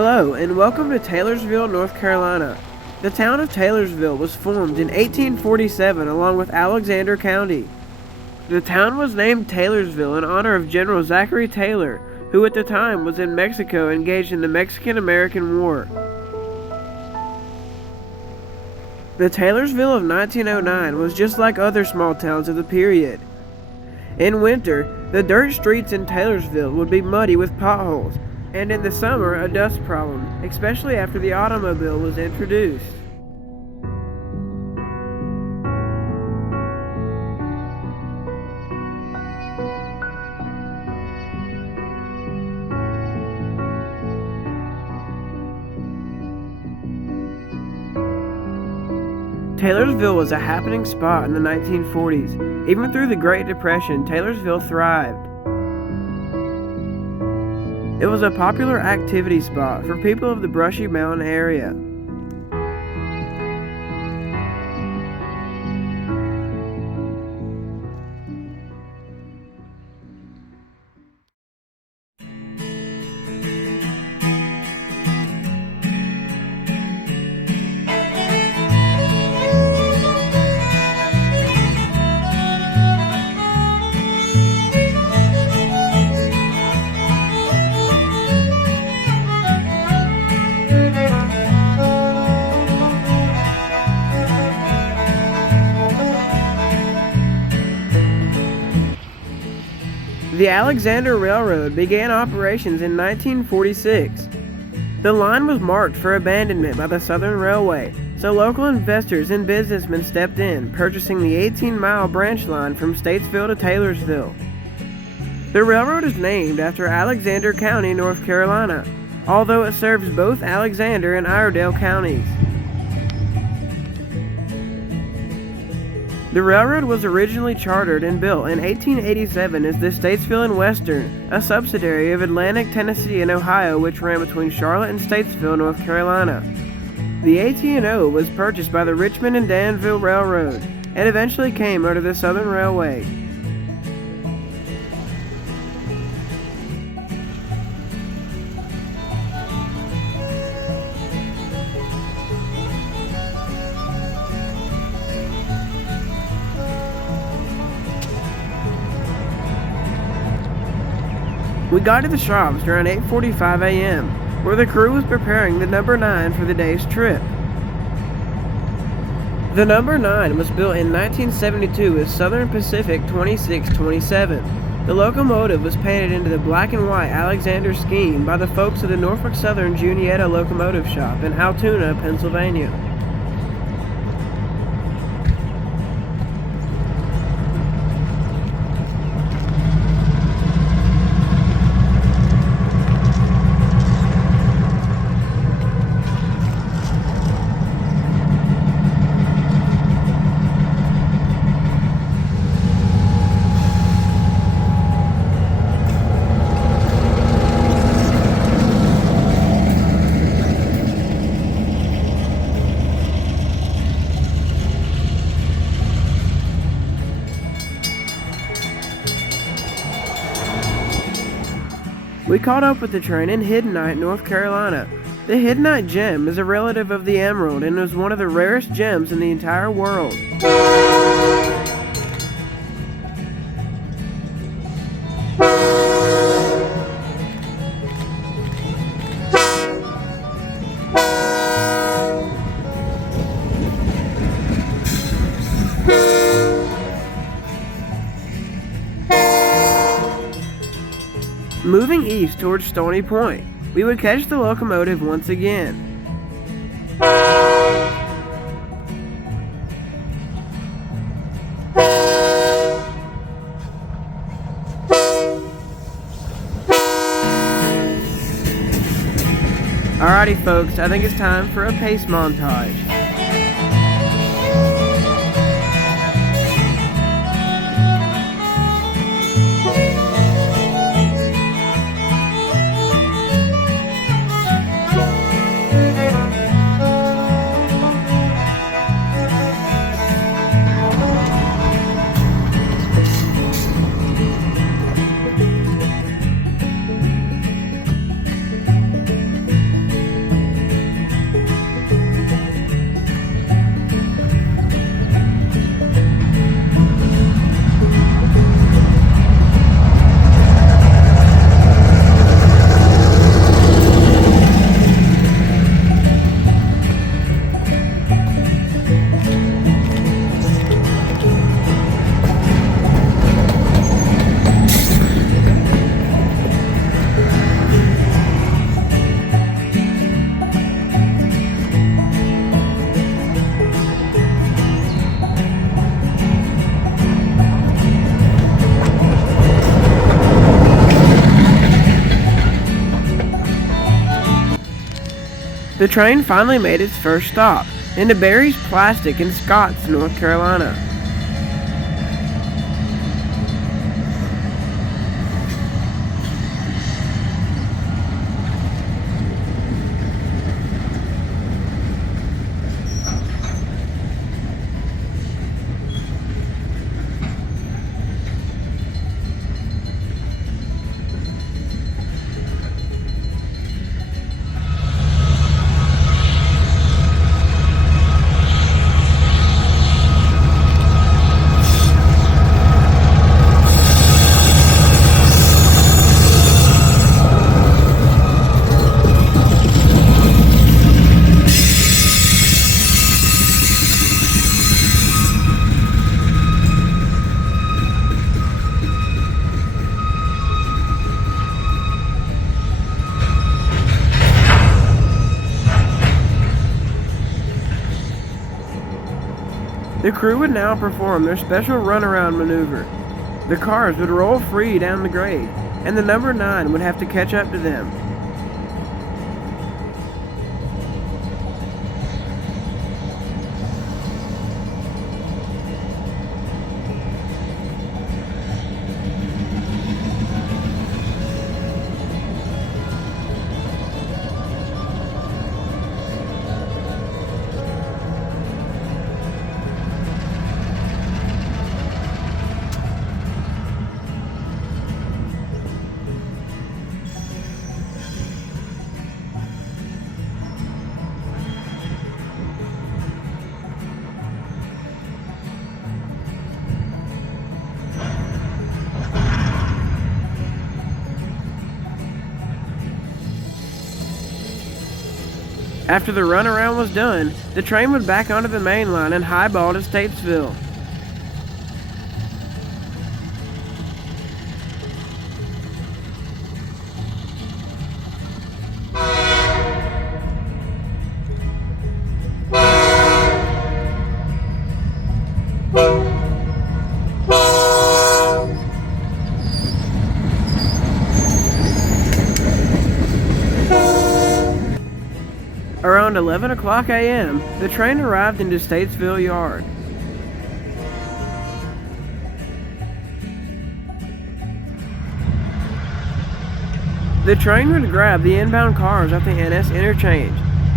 Hello, and welcome to Taylorsville, North Carolina. The town of Taylorsville was formed in 1847 along with Alexander County. The town was named Taylorsville in honor of General Zachary Taylor, who at the time was in Mexico engaged in the Mexican-American War. The Taylorsville of 1909 was just like other small towns of the period. In winter, the dirt streets in Taylorsville would be muddy with potholes, and in the summer a dust problem, especially after the automobile was introduced. Taylorsville was a happening spot in the 1940s. Even through the Great Depression, Taylorsville thrived. It was a popular activity spot for people of the Brushy Mountain area. The Alexander Railroad began operations in 1946. The line was marked for abandonment by the Southern Railway, so local investors and businessmen stepped in, purchasing the 18-mile branch line from Statesville to Taylorsville. The railroad is named after Alexander County, North Carolina, although it serves both Alexander and Iredell counties. The railroad was originally chartered and built in 1887 as the Statesville and Western, a subsidiary of Atlantic, Tennessee, and Ohio, which ran between Charlotte and Statesville, North Carolina. The AT&O was purchased by the Richmond and Danville Railroad and eventually came under the Southern Railway. We got to the shops around 8:45 a.m., where the crew was preparing the number 9 for the day's trip. The number 9 was built in 1972 as Southern Pacific 2627. The locomotive was painted into the black and white Alexander scheme by the folks of the Norfolk Southern Junietta Locomotive Shop in Altoona, Pennsylvania. We caught up with the train in Piedmont, North Carolina. The Piedmont gem is a relative of the emerald and is one of the rarest gems in the entire world. Moving east towards Stony Point, we would catch the locomotive once again. Alrighty folks, I think it's time for a pace montage. The train finally made its first stop, into Barry's Plastic in Scotts, North Carolina. The crew would now perform their special runaround maneuver. The cars would roll free down the grade, and the number 9 would have to catch up to them. After the runaround was done, the train would back onto the main line and highball to Statesville. Around 11 o'clock a.m., the train arrived into Statesville Yard. The train would grab the inbound cars at the NS interchange.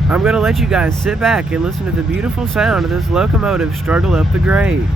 I'm going to let you guys sit back and listen to the beautiful sound of this locomotive struggle up the grade.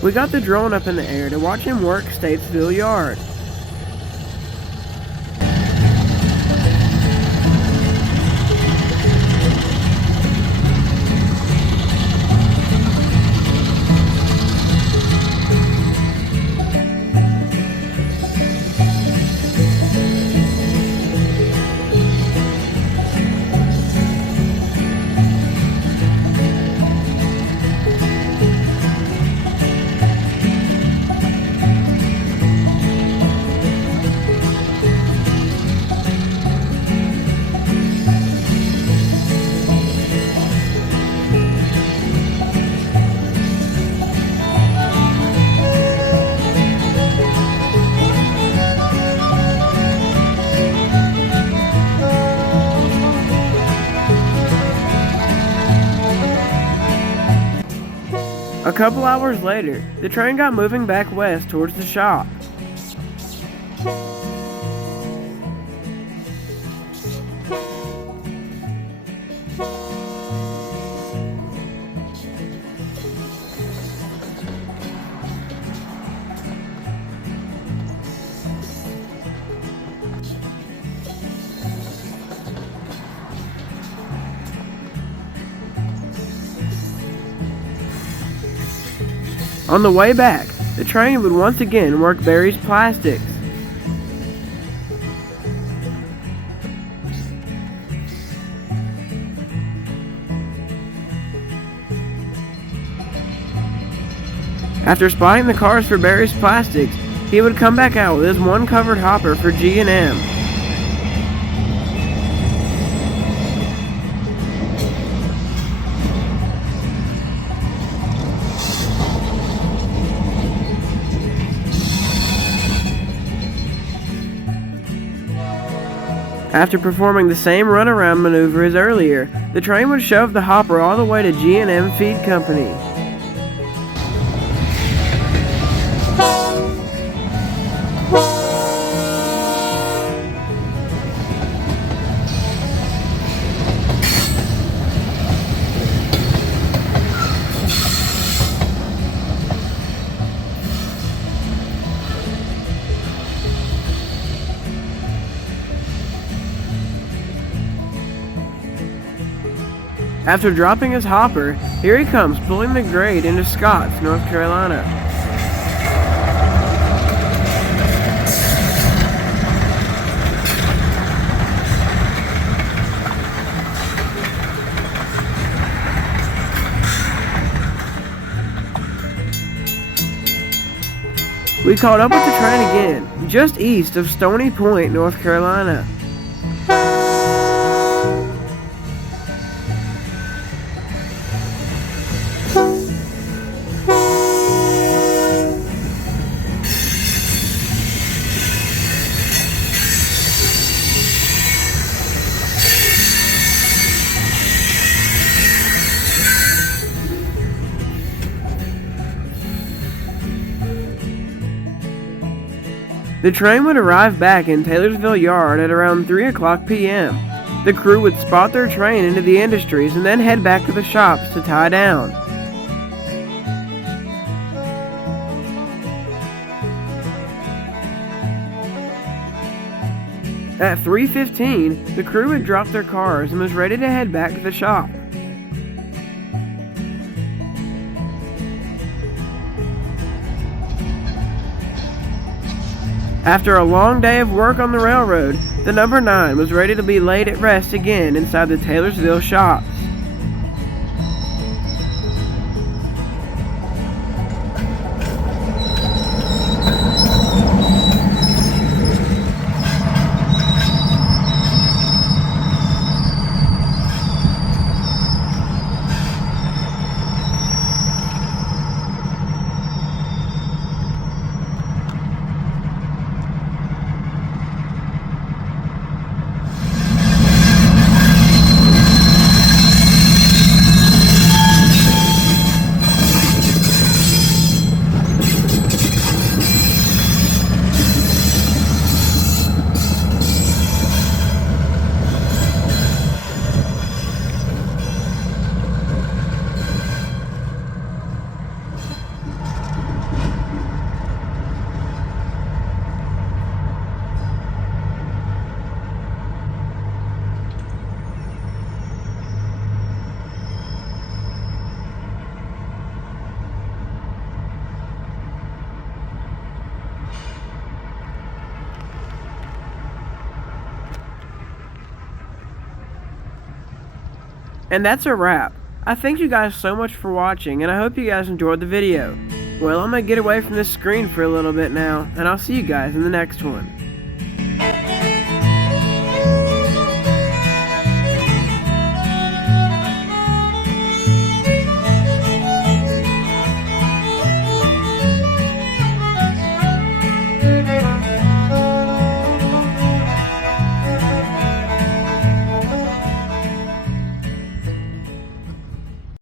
We got the drone up in the air to watch him work Statesville Yard. couple hours later, the train got moving back west towards the shop. On the way back, the train would once again work Barry's Plastics. After spotting the cars for Barry's Plastics, he would come back out with his one covered hopper for G&M. After performing the same runaround maneuver as earlier, the train would shove the hopper all the way to G&M Feed Company. After dropping his hopper, here he comes pulling the grade into Scotts, North Carolina. We caught up with the train again, just east of Stony Point, North Carolina. The train would arrive back in Taylorsville Yard at around 3 o'clock p.m. The crew would spot their train into the industries and then head back to the shops to tie down. At 3:15, the crew had dropped their cars and was ready to head back to the shop. After a long day of work on the railroad, the number 9 was ready to be laid at rest again inside the Taylorsville shops. And that's a wrap. I thank you guys so much for watching, and I hope you guys enjoyed the video. Well, I'm going to get away from this screen for a little bit now, and I'll see you guys in the next one.